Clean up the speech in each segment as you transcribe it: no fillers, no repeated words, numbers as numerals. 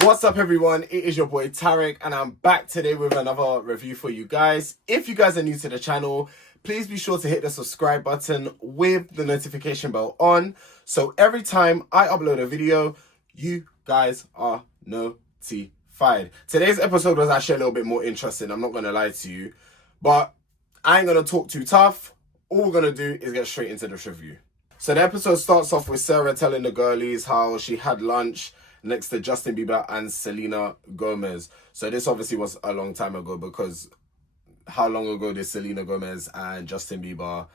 What's up, everyone? It is your boy Tareq, and I'm back today with another review for you guys. If you guys are new to the channel, please be sure to hit the subscribe button with the notification bell on, so every time I upload a video, you guys are notified. Today's episode was actually a little bit more interesting, I'm not going to lie to you, but I ain't going to talk too tough. All we're going to do is get straight into this review. So the episode starts off with Sarah telling the girlies how she had lunch next to Justin Bieber and Selena Gomez. So this obviously was a long time ago, because how long ago did Selena Gomez and Justin Bieber,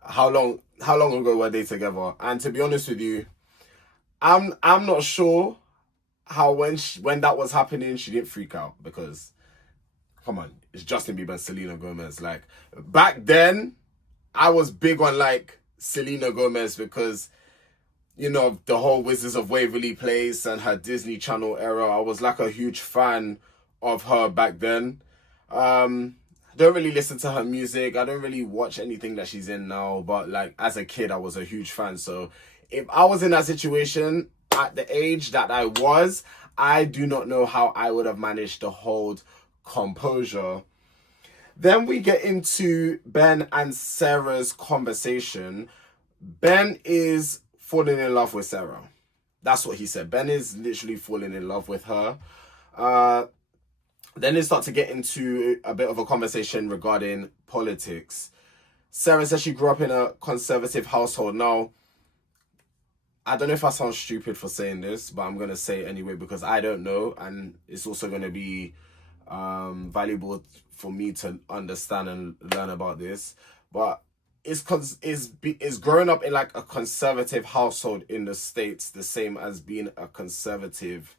how long ago were they together? And to be honest with you, I'm not sure how when that was happening she didn't freak out, because come on, it's Justin Bieber and Selena Gomez. Like, back then I was big on like Selena Gomez because, you know, the whole Wizards of Waverly Place and her Disney Channel era. I was like a huge fan of her back then. Don't really listen to her music. I don't really watch anything that she's in now. But like as a kid, I was a huge fan. So if I was in that situation at the age that I was, I do not know how I would have managed to hold composure. Then we get into Ben and Sarah's conversation. Ben is falling in love with Sarah. That's what he said. Ben is literally falling in love with her. Then they start to get into a bit of a conversation regarding politics. Sarah says she grew up in a conservative household. Now, I don't know if I sound stupid for saying this, but I'm going to say it anyway because I don't know. And it's also going to be valuable for me to understand and learn about this. But is growing up in like a conservative household in the States the same as being a conservative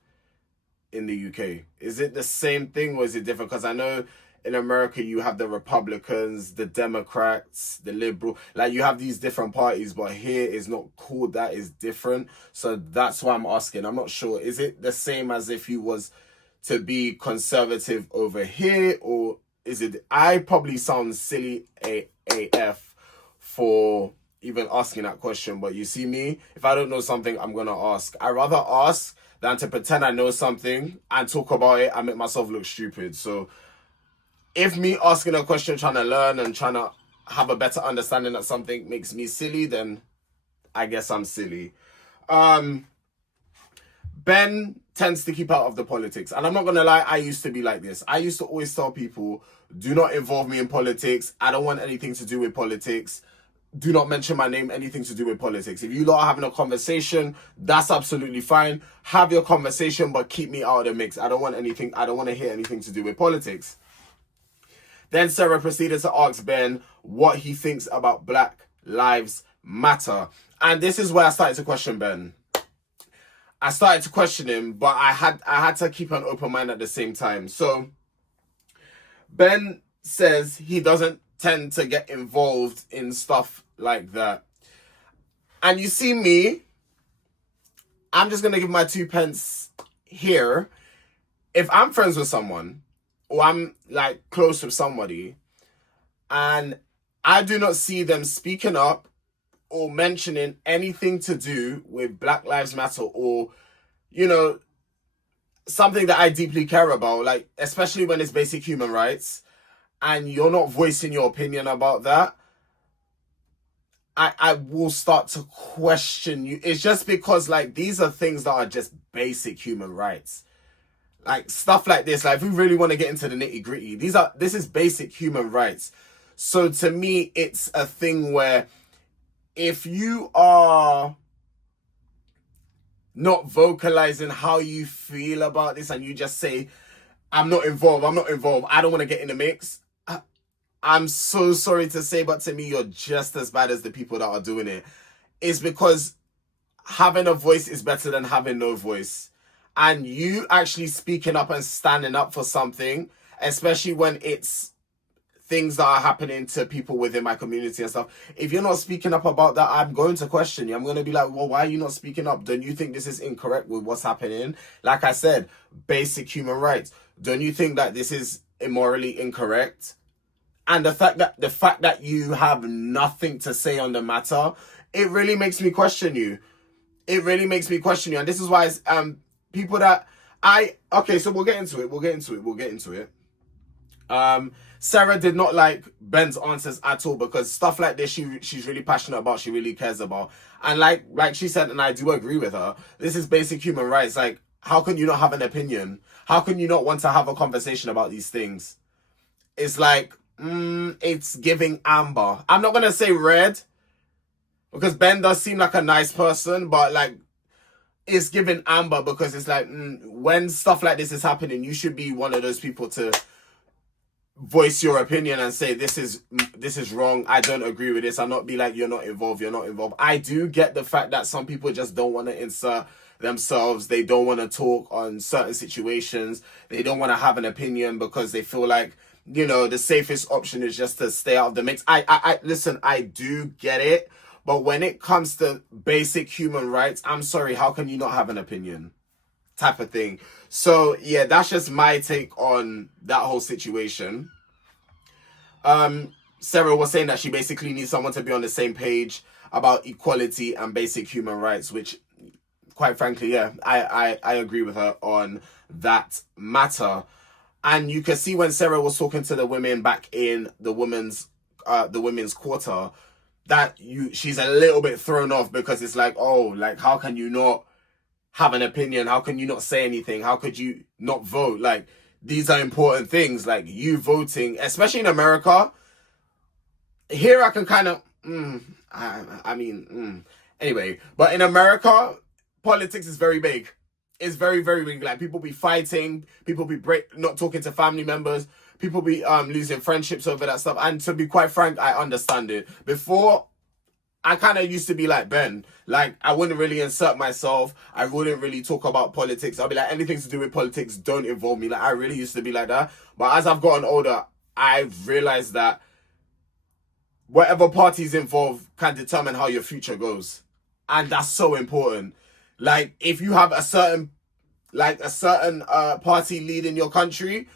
in the UK? Is it the same thing or is it different? Because I know in America you have the Republicans, the Democrats, the Liberal, like you have these different parties, but here is not called that, is different. So that's why I'm asking. I'm not sure. Is it the same as if you was to be conservative over here, or is it? I probably sound silly AF for even asking that question, but you see me, if I don't know something, I'm gonna ask. I rather ask than to pretend I know something and talk about it and make myself look stupid. So if me asking a question, trying to learn and trying to have a better understanding of something makes me silly, then I guess I'm silly. Ben tends to keep out of the politics. And I'm not going to lie, I used to be like this. I used to always tell people, do not involve me in politics. I don't want anything to do with politics. Do not mention my name, anything to do with politics. If you lot are having a conversation, that's absolutely fine. Have your conversation, but keep me out of the mix. I don't want to hear anything to do with politics. Then Sarah proceeded to ask Ben what he thinks about Black Lives Matter. And this is where I started to question Ben. I started to question him, but I had to keep an open mind at the same time. So Ben says he doesn't tend to get involved in stuff like that. And you see me, I'm just going to give my 2 pence here. If I'm friends with someone, or I'm like close with somebody, and I do not see them speaking up or mentioning anything to do with Black Lives Matter, or, you know, something that I deeply care about, like especially when it's basic human rights, and you're not voicing your opinion about that, I will start to question you. It's just because like these are things that are just basic human rights. Like stuff like this, like if we really want to get into the nitty gritty, this is basic human rights. So to me, it's a thing where if you are not vocalizing how you feel about this and you just say, I'm not involved, I don't want to get in the mix, I'm so sorry to say, but to me, you're just as bad as the people that are doing it. It's because having a voice is better than having no voice. And you actually speaking up and standing up for something, especially when it's things that are happening to people within my community and stuff. If you're not speaking up about that, I'm going to question you. I'm going to be like, well, why are you not speaking up? Don't you think this is incorrect with what's happening? Like I said, basic human rights. Don't you think that this is immorally incorrect? And the fact that you have nothing to say on the matter, it really makes me question you. It really makes me question you. And this is why people that Okay, so we'll get into it. We'll get into it. Sarah did not like Ben's answers at all because stuff like this she's really passionate about, she really cares about. And like she said, and I do agree with her, this is basic human rights. Like, how can you not have an opinion? How can you not want to have a conversation about these things? It's like, it's giving amber. I'm not gonna say red, because Ben does seem like a nice person, but like, it's giving amber because it's like, when stuff like this is happening, you should be one of those people to voice your opinion and say this is wrong, I don't agree with this, and not be like, you're not involved. I do get the fact that some people just don't want to insert themselves, they don't want to talk on certain situations, they don't want to have an opinion because they feel like, the safest option is just to stay out of the mix. I listen, I do get it, but when it comes to basic human rights, I'm sorry, how can you not have an opinion? Type of thing. So yeah, that's just my take on that whole situation. Sarah was saying that she basically needs someone to be on the same page about equality and basic human rights, which, quite frankly, yeah, I agree with her on that matter. And you can see when Sarah was talking to the women back in the women's quarter, that she's a little bit thrown off because it's like, oh, like, how can you not have an opinion? How can you not say anything? How could you not vote? Like, these are important things. Like, you voting, especially in America. Here I can kind of, anyway. But in America, politics is very big. It's very, very big. Like, people be fighting, people be not talking to family members, people be losing friendships over that stuff. And to be quite frank, I understand it. Before, I kind of used to be like Ben. Like, I wouldn't really insert myself. I wouldn't really talk about politics. I'll be like, anything to do with politics, don't involve me. Like, I really used to be like that. But as I've gotten older, I've realized that whatever party's involved can determine how your future goes. And that's so important. Like, if you have a certain party leading your country,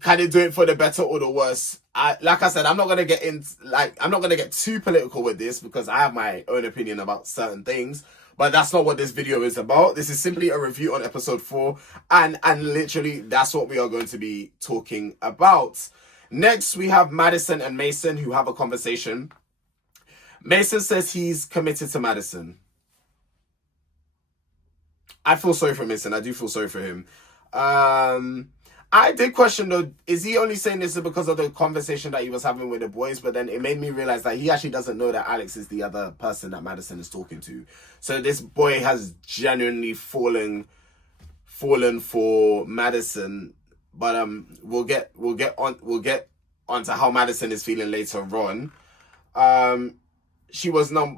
can it do it for the better or the worse? Like I said, I'm not gonna get too political with this because I have my own opinion about certain things. But that's not what this video is about. This is simply a review on episode 4, and literally that's what we are going to be talking about. Next, we have Madison and Mason, who have a conversation. Mason says he's committed to Madison. I feel sorry for Mason. I do feel sorry for him. I did question though, is he only saying this because of the conversation that he was having with the boys? But then it made me realize that he actually doesn't know that Alex is the other person that Madison is talking to. So this boy has genuinely fallen for Madison. But we'll get onto how Madison is feeling later on. She was number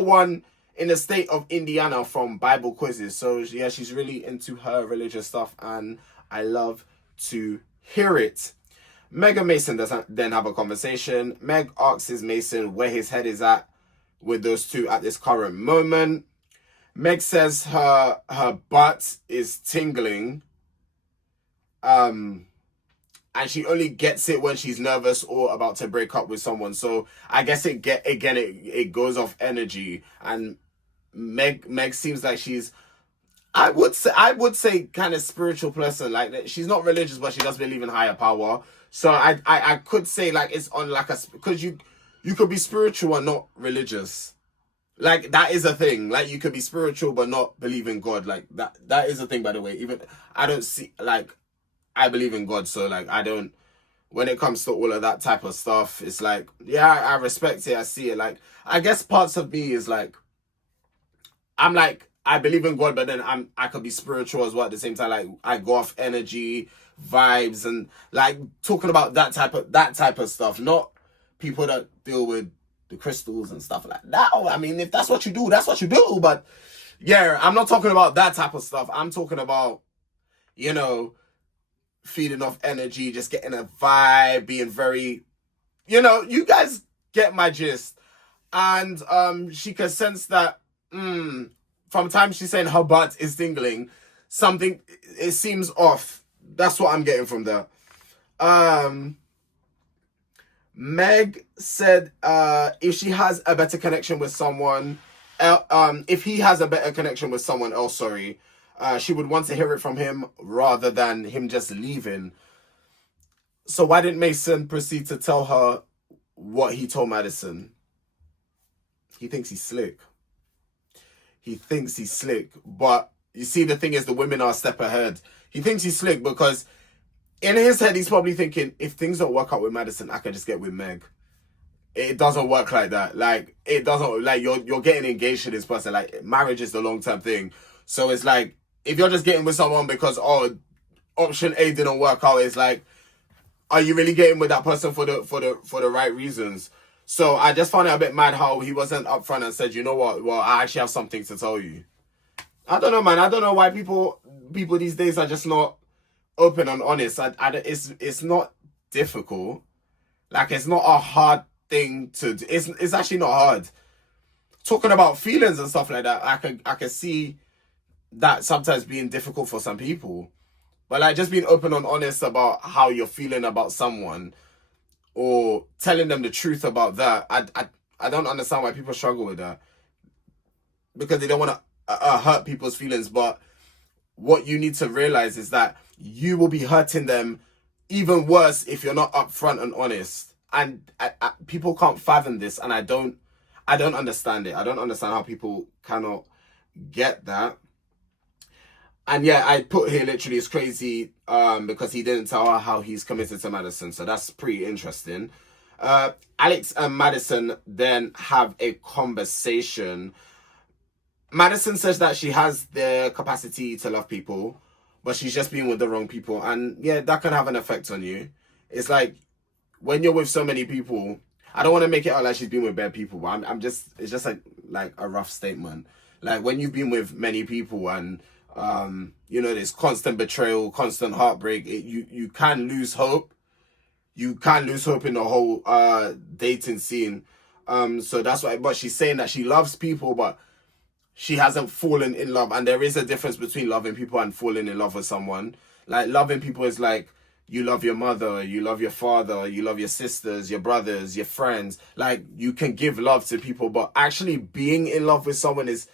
one in the state of Indiana from Bible quizzes. So yeah, she's really into her religious stuff, and I love to hear it. Meg and Mason then have a conversation. Meg asks Mason where his head is at with those two at this current moment. Meg says her butt is tingling. And she only gets it when she's nervous or about to break up with someone. So I guess it goes off energy. And Meg seems like she's, I would say kind of spiritual person. Like, she's not religious, but she does believe in higher power. So I could say like it's on like because you could be spiritual and not religious. Like, that is a thing. Like, you could be spiritual but not believe in God. Like, that is a thing, by the way. Even I don't see, like, I believe in God, so like I don't, when it comes to all of that type of stuff, it's like, yeah, I respect it, I see it. Like, I guess parts of me is like, I'm like, I believe in God, but then I could be spiritual as well at the same time. Like, I go off energy, vibes, and like talking about that type of stuff, not people that deal with the crystals and stuff like that. I mean, if that's what you do, that's what you do. But yeah, I'm not talking about that type of stuff. I'm talking about, feeding off energy, just getting a vibe, being very, you guys get my gist. And she can sense that from time she's saying her butt is tingling, something, it seems off. That's what I'm getting from there. Meg said if she has a better connection with someone, if he has a better connection with someone else, sorry, she would want to hear it from him rather than him just leaving. So why didn't Mason proceed to tell her what he told Madison? He thinks he's slick. He thinks he's slick. But you see, the thing is, the women are a step ahead. He thinks he's slick because in his head, he's probably thinking, if things don't work out with Madison, I can just get with Meg. It doesn't work like that. Like, it doesn't, like, you're getting engaged to this person. Like, marriage is the long-term thing. So it's like, if you're just getting with someone because, oh, option A didn't work out, it's like, are you really getting with that person for the right reasons? So I just found it a bit mad how he wasn't upfront and said, you know what? Well, I actually have something to tell you. I don't know, man. I don't know why people these days are just not open and honest. It's not difficult. Like, it's not a hard thing to do. It's actually not hard. Talking about feelings and stuff like that, I can see that sometimes being difficult for some people. But like, just being open and honest about how you're feeling about someone, or telling them the truth about that, I don't understand why people struggle with that, because they don't want to hurt people's feelings. But what you need to realize is that you will be hurting them even worse if you're not upfront and honest. And people can't fathom this, and I don't understand it. I don't understand how people cannot get that. And yeah, I put here literally it's crazy because he didn't tell her how he's committed to Madison. So that's pretty interesting. Alex and Madison then have a conversation. Madison says that she has the capacity to love people, but she's just been with the wrong people. And yeah, that can have an effect on you. It's like, when you're with so many people, I don't want to make it out like she's been with bad people, but it's just like a rough statement. Like, when you've been with many people and there's constant betrayal, constant heartbreak, you can lose hope. You can lose hope in the whole dating scene. So that's why, but she's saying that she loves people, but she hasn't fallen in love. And there is a difference between loving people and falling in love with someone. Like, loving people is like, you love your mother, you love your father, you love your sisters, your brothers, your friends. Like, you can give love to people, but actually being in love with someone is,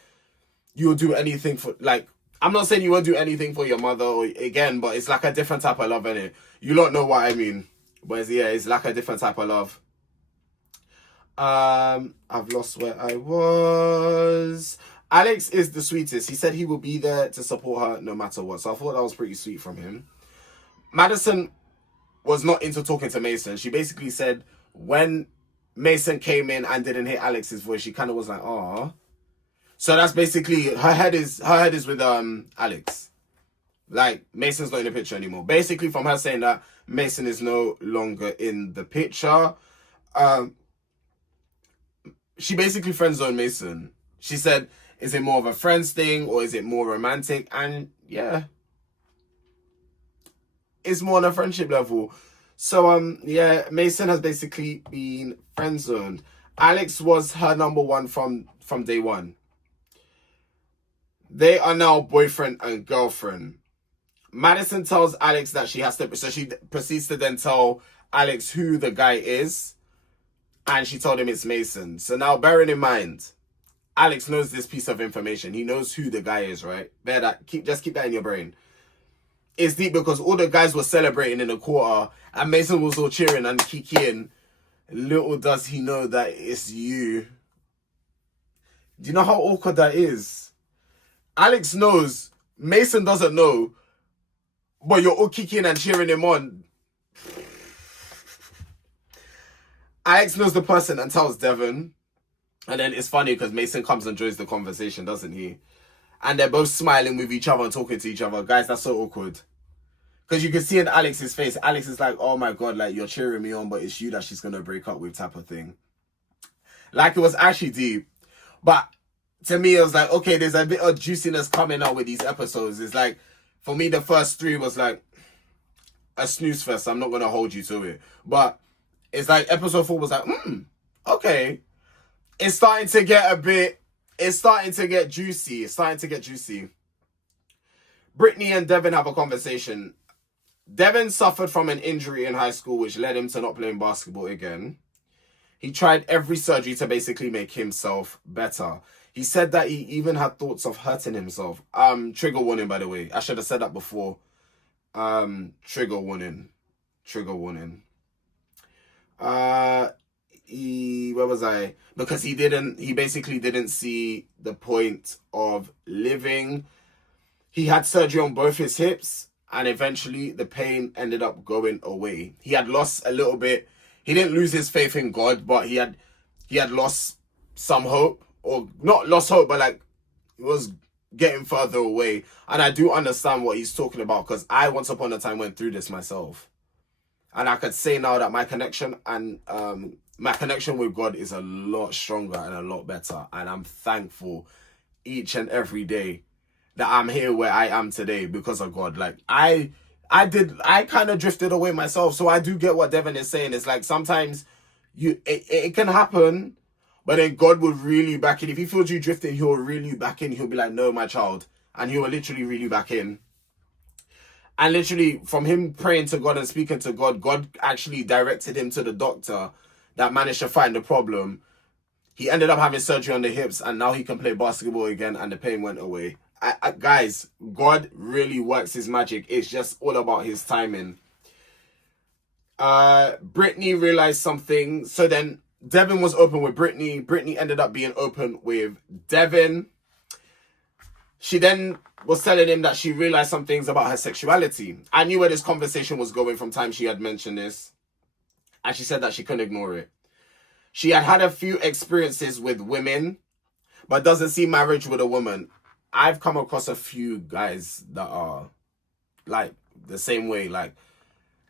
you'll do anything for, like, I'm not saying you won't do anything for your mother again, but it's like a different type of love, innit? You don't know what I mean. But it's like a different type of love. I've lost where I was. Alex is the sweetest. He said he will be there to support her no matter what. So I thought that was pretty sweet from him. Madison was not into talking to Mason. She basically said when Mason came in and didn't hear Alex's voice, she kind of was like, "Aw." So that's basically her head is with Alex. Like, Mason's not in the picture anymore. Basically, from her saying that Mason is no longer in the picture, she basically friend zoned Mason. She said, "Is it more of a friends thing or is it more romantic?" And yeah, it's more on a friendship level. So yeah, Mason has basically been friend zoned. Alex was her number one from day one. They are now boyfriend and girlfriend. Madison tells Alex that she has to, so she proceeds to then tell Alex who the guy is, and she told him it's Mason. So now, bearing in mind, Alex knows this piece of information. He knows who the guy is, right? Just keep that in your brain. It's deep because all the guys were celebrating in the quarter, and Mason was all cheering and kikiing. Little does he know that it's you. Do you know how awkward that is? Alex knows, Mason doesn't know, but you're all kicking and cheering him on. Alex knows the person and tells Devon. And then it's funny because Mason comes and joins the conversation, doesn't he? And they're both smiling with each other and talking to each other. Guys, that's so awkward. Because you can see in Alex's face, Alex is like, "Oh my God, like, you're cheering me on, but it's you that she's going to break up with," type of thing. Like, it was actually deep. But to me, it was like, okay, there's a bit of juiciness coming out with these episodes. It's like, for me, the first three was like a snooze fest. I'm not going to hold you to it. But it's like episode 4 was like, okay. It's starting to get juicy. Brittany and Devin have a conversation. Devin suffered from an injury in high school, which led him to not playing basketball again. He tried every surgery to basically make himself better. He said that he even had thoughts of hurting himself. Trigger warning, by the way. I should have said that before. Trigger warning. Trigger warning. Where was I? Because he basically didn't see the point of living. He had surgery on both his hips, and eventually the pain ended up going away. He had lost a little bit. He didn't lose his faith in God, but he had lost some hope, or not lost hope, but like it was getting further away. And I do understand what he's talking about, because I once upon a time went through this myself. And I could say now that my connection with God is a lot stronger and a lot better. And I'm thankful each and every day that I'm here where I am today because of God. Like I kind of drifted away myself. So I do get what Devin is saying. It's like sometimes it can happen, but then God will reel you back in. If he feels you drifting, he'll reel you back in. He'll be like, no, my child. And he will literally reel you back in. And literally, from him praying to God and speaking to God, God actually directed him to the doctor that managed to find the problem. He ended up having surgery on the hips, and now he can play basketball again, and the pain went away. Guys, God really works his magic. It's just all about his timing. Brittany realized something. So then Devin was open with Brittany. Brittany ended up being open with Devin. She then was telling him that she realized some things about her sexuality. I knew where this conversation was going from time she had mentioned this. And she said that she couldn't ignore it. She had had a few experiences with women, but doesn't see marriage with a woman. I've come across a few guys that are like the same way. Like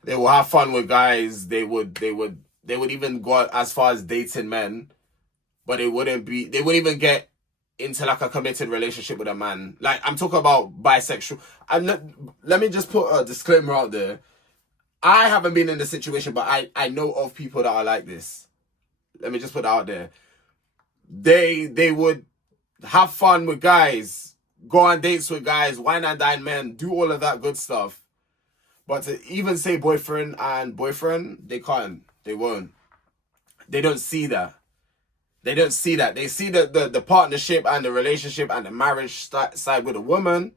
they will have fun with guys. They would even go as far as dating men, but they wouldn't even get into like a committed relationship with a man. Like I'm talking about bisexual. And let me just put a disclaimer out there. I haven't been in the situation, but I know of people that are like this. Let me just put that out there. They would have fun with guys, go on dates with guys, wine and dine men, do all of that good stuff. But to even say boyfriend and boyfriend, they can't. They won't. They don't see that. They don't see that. They see the partnership and the relationship and the marriage side with a woman,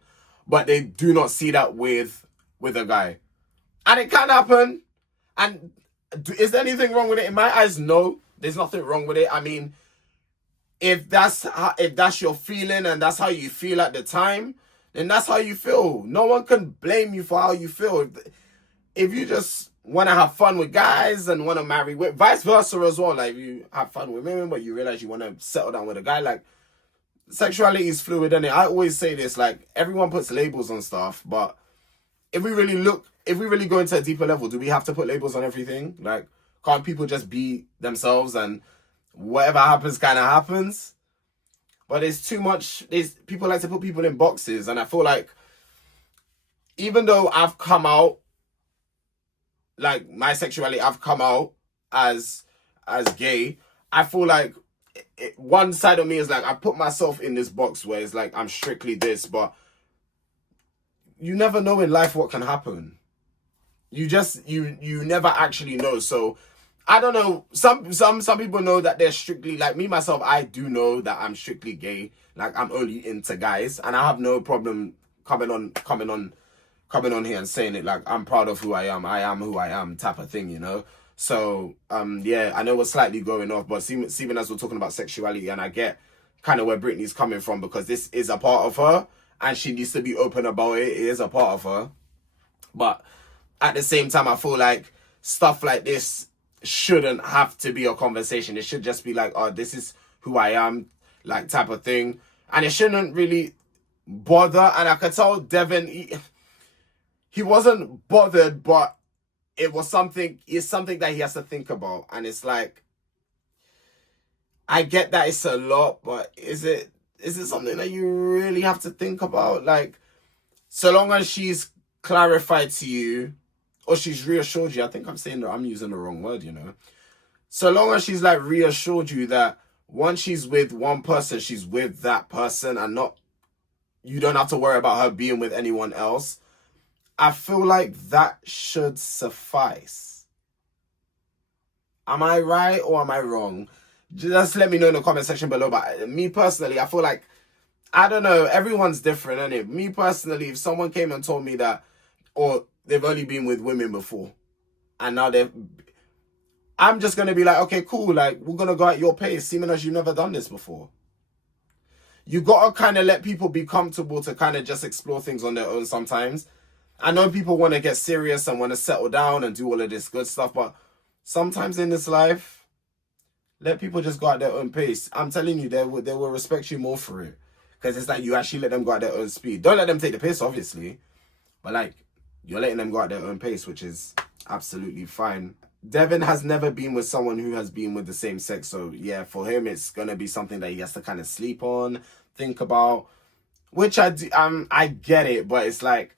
but they do not see that with a guy. And it can happen. And is there anything wrong with it? In my eyes, no. There's nothing wrong with it. I mean, if that's your feeling and that's how you feel at the time, then that's how you feel. No one can blame you for how you feel. If you just want to have fun with guys and want to marry, vice versa as well. Like you have fun with women, but you realize you want to settle down with a guy. Like sexuality is fluid, and I always say this. Like everyone puts labels on stuff, but if we really go into a deeper level, do we have to put labels on everything? Like, can't people just be themselves and whatever happens kind of happens? But there's too much. People like to put people in boxes, and I feel like even though I've come out, like my sexuality, I've come out as gay, I feel like one side of me is like I put myself in this box where it's like I'm strictly this, but you never know in life what can happen. You never actually know. So I don't know. Some people know that they're strictly, like me myself. I do know that I'm strictly gay. Like I'm only into guys, and I have no problem coming on here and saying it. Like I'm proud of who I am. I am who I am, type of thing, you know. So yeah, I know we're slightly going off, but seeing as we're talking about sexuality, and I get kind of where Britney's coming from, because this is a part of her, and she needs to be open about it. It is a part of her, but at the same time, I feel like stuff like this shouldn't have to be a conversation. It should just be like, oh, this is who I am, like type of thing. And it shouldn't really bother. And I could tell Devin, he wasn't bothered, but it's something that he has to think about. And it's like, I get that it's a lot, but is it something that you really have to think about? Like, so long as she's clarified to you, or she's reassured you, I think I'm using the wrong word, you know. So long as she's like reassured you that once she's with one person, she's with that person, and you don't have to worry about her being with anyone else, I feel like that should suffice. Am I right or am I wrong? Just let me know in the comment section below. But me personally, I feel like, I don't know, everyone's different, innit? Me personally, if someone came and told me that, or they've only been with women before, and now I'm just going to be like, okay, cool, like, we're going to go at your pace, seeming as you've never done this before. You got to kind of let people be comfortable to kind of just explore things on their own sometimes. I know people want to get serious and want to settle down and do all of this good stuff, but sometimes in this life, let people just go at their own pace. I'm telling you, they will respect you more for it. Because it's like you actually let them go at their own speed. Don't let them take the piss, obviously. But like, you're letting them go at their own pace, which is absolutely fine. Devin has never been with someone who has been with the same sex. So yeah, for him, it's going to be something that he has to kind of sleep on, think about. Which I get it, but it's like,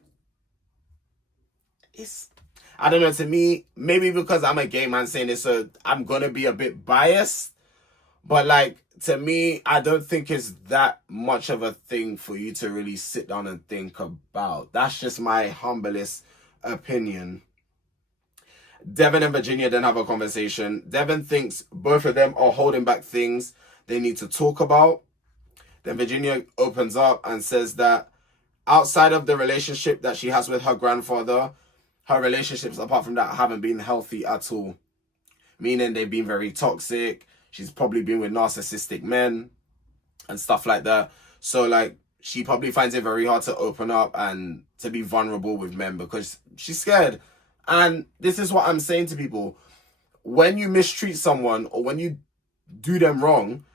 I don't know, to me, maybe because I'm a gay man saying this, so I'm going to be a bit biased. But like, to me, I don't think it's that much of a thing for you to really sit down and think about. That's just my humblest opinion. Devin and Virginia then have a conversation. Devin thinks both of them are holding back things they need to talk about. Then Virginia opens up and says that outside of the relationship that she has with her grandfather, her relationships apart from that haven't been healthy at all. Meaning they've been very toxic. She's probably been with narcissistic men and stuff like that. So like, she probably finds it very hard to open up and to be vulnerable with men because she's scared. And this is what I'm saying to people. When you mistreat someone or when you do them wrong,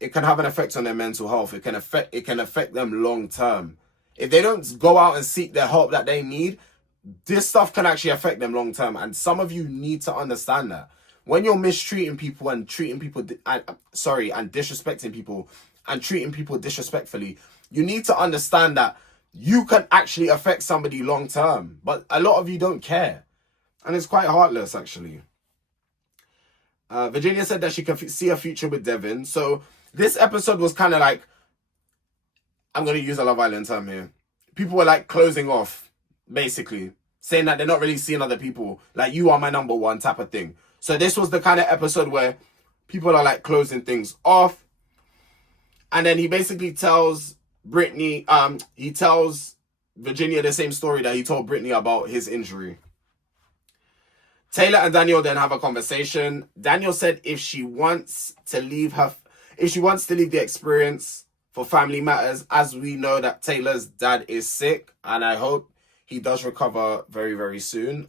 it can have an effect on their mental health. It can affect them long term. If they don't go out and seek the help that they need, this stuff can actually affect them long term. And some of you need to understand that. When you're mistreating people and treating people, and disrespecting people and treating people disrespectfully, you need to understand that you can actually affect somebody long term. But a lot of you don't care. And it's quite heartless, actually. Virginia said that she can see a future with Devin. So this episode was kind of like, I'm going to use a Love Island term here. People were like closing off, basically. Saying that they're not really seeing other people. Like, you are my number one type of thing. So this was the kind of episode where people are like closing things off. And then he basically tells Brittany, he tells Virginia the same story that he told Brittany about his injury. Taylor and Daniel then have a conversation. Daniel said if she wants to leave the experience for family matters, as we know that Taylor's dad is sick, and I hope he does recover very, very soon.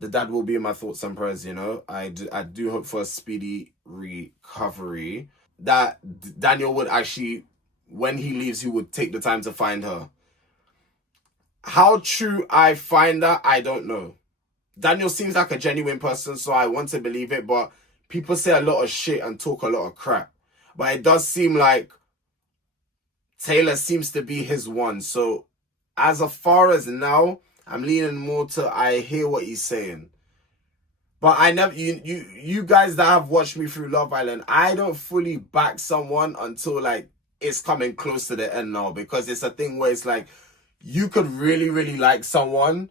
The dad will be in my thoughts and prayers, you know. I do hope for a speedy recovery. That Daniel would actually, when he leaves, he would take the time to find her. How true I find that, I don't know. Daniel seems like a genuine person, so I want to believe it, but people say a lot of shit and talk a lot of crap. But it does seem like Taylor seems to be his one. So as far as now, I'm leaning more to I hear what he's saying. But I never, you guys that have watched me through Love Island, I don't fully back someone until like it's coming close to the end now, because it's a thing where it's like you could really, really like someone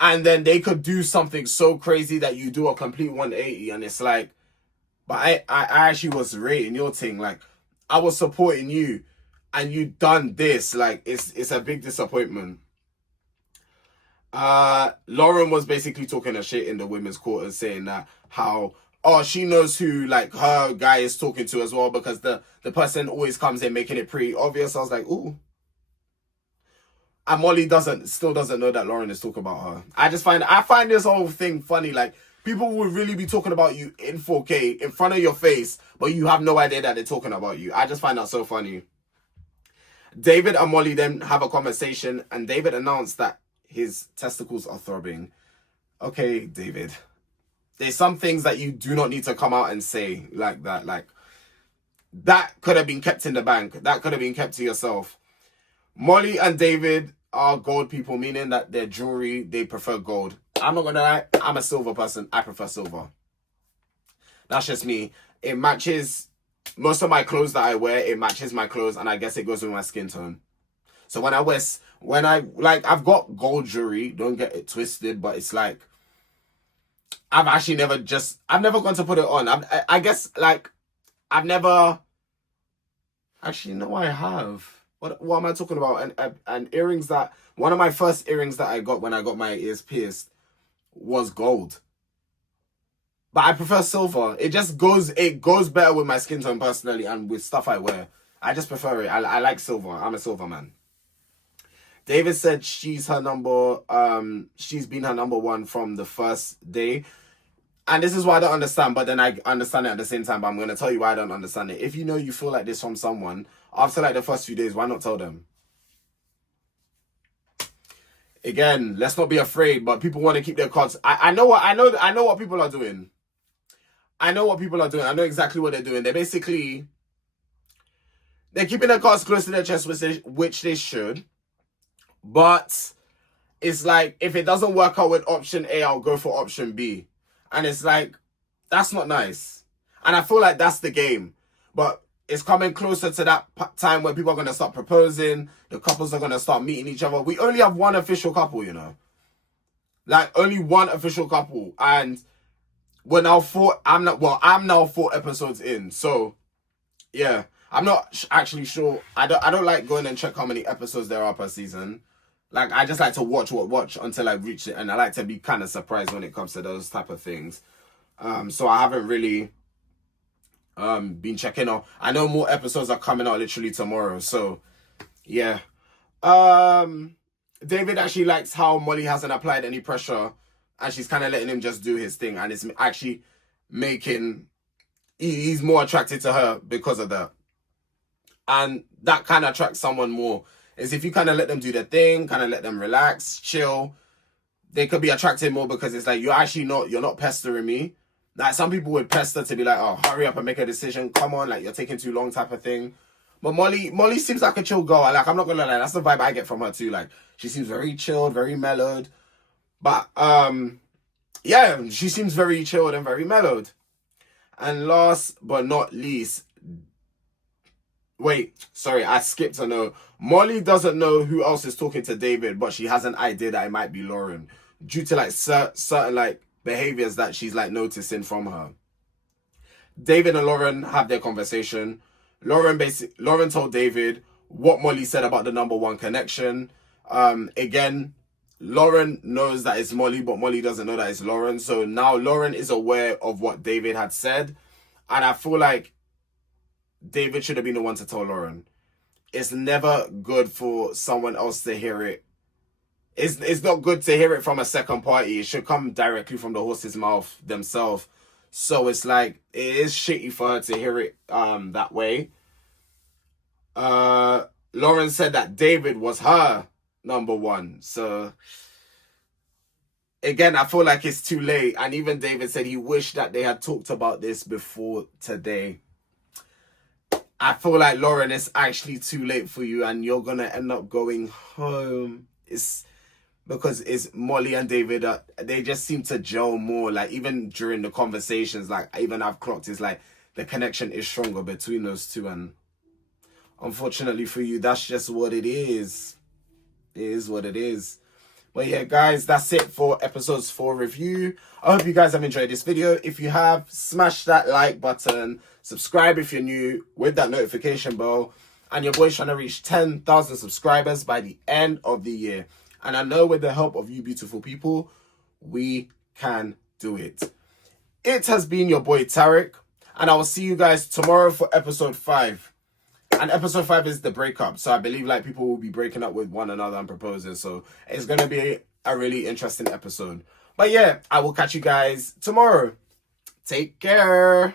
and then they could do something so crazy that you do a complete 180 and it's like, but I actually was rating your thing. Like, I was supporting you and you done this. Like, it's a big disappointment. Lauren was basically talking her shit in the women's quarters, saying that how, oh, she knows who like her guy is talking to as well, because the person always comes in making it pretty obvious. I was like, ooh. And Molly still doesn't know that Lauren is talking about her. I find this whole thing funny. Like, people will really be talking about you in 4K in front of your face, but you have no idea that they're talking about you. I just find that so funny. David and Molly then have a conversation, and David announced that his testicles are throbbing. Okay, David. There's some things that you do not need to come out and say like that. Like, that could have been kept in the bank. That could have been kept to yourself. Molly and David are gold people, meaning that their jewelry, they prefer gold. I'm not gonna lie, I'm a silver person. I prefer silver. That's just me. It matches most of my clothes that I wear. It matches my clothes, and I guess it goes with my skin tone. So I've got gold jewelry, don't get it twisted, but it's like, I've never gone to put it on. I guess, like, I've never, actually, no, I have. What am I talking about? And earrings that, one of my first earrings that I got when I got my ears pierced was gold. But I prefer silver. It goes better with my skin tone personally and with stuff I wear. I just prefer it. I like silver. I'm a silver man. David said she's been her number one from the first day. And this is why I don't understand, but then I understand it at the same time. But I'm going to tell you why I don't understand it. If you know you feel like this from someone, after like the first few days, why not tell them? Again, let's not be afraid, but people want to keep their cards. I know what people are doing. I know what people are doing. I know exactly what they're doing. They're keeping their cards close to their chest, which they should. But it's like, if it doesn't work out with option A, I'll go for option B. And it's like, that's not nice. And I feel like that's the game. But it's coming closer to that time where people are going to start proposing. The couples are going to start meeting each other. We only have one official couple, you know. Like, only one official couple. And we're now I'm now 4 episodes in. So, yeah. I'm not actually sure. I don't like going and check how many episodes there are per season. Like, I just like to watch until I reach it. And I like to be kind of surprised when it comes to those type of things. So I haven't really been checking out. I know more episodes are coming out literally tomorrow. So, yeah. David actually likes how Molly hasn't applied any pressure. And she's kind of letting him just do his thing. And it's actually making... He's more attracted to her because of that. And that kind of attracts someone more. Is if you kind of let them do their thing, kind of let them relax, chill, they could be attracted more because it's like, you're not pestering me. Like, some people would pester to be like, oh, hurry up and make a decision. Come on, like, you're taking too long type of thing. But Molly seems like a chill girl. Like, I'm not gonna lie, that's the vibe I get from her too. Like, she seems very chilled, very mellowed. But, yeah, she seems very chilled and very mellowed. And last but not least, wait, sorry, I skipped a note. Molly doesn't know who else is talking to David, but she has an idea that it might be Lauren, due to like certain like behaviors that she's like noticing from her. David and Lauren have their conversation. Lauren told David what Molly said about the number one connection. Again, Lauren knows that it's Molly, but Molly doesn't know that it's Lauren. So now Lauren is aware of what David had said. And I feel like David should have been the one to tell Lauren. It's never good for someone else to hear it. It's not good to hear it from a second party. It should come directly from the horse's mouth themselves. So it's like, it is shitty for her to hear it that way. Lauren said that David was her number one. So again, I feel like it's too late. And even David said he wished that they had talked about this before today. I feel like, Lauren, it's actually too late for you and you're going to end up going home. It's because it's Molly and David. They just seem to gel more. Like, even during the conversations, like, even I've clocked, it's like the connection is stronger between those two. And unfortunately for you, that's just what it is. It is what it is. But yeah, guys, that's it for episodes 4 review. I hope you guys have enjoyed this video. If you have, smash that like button. Subscribe if you're new with that notification bell. And your boy's trying to reach 10,000 subscribers by the end of the year. And I know with the help of you beautiful people, we can do it. It has been your boy Tareq. And I will see you guys tomorrow for episode 5. And episode 5 is the breakup. So I believe like people will be breaking up with one another and proposing. So it's going to be a really interesting episode. But yeah, I will catch you guys tomorrow. Take care.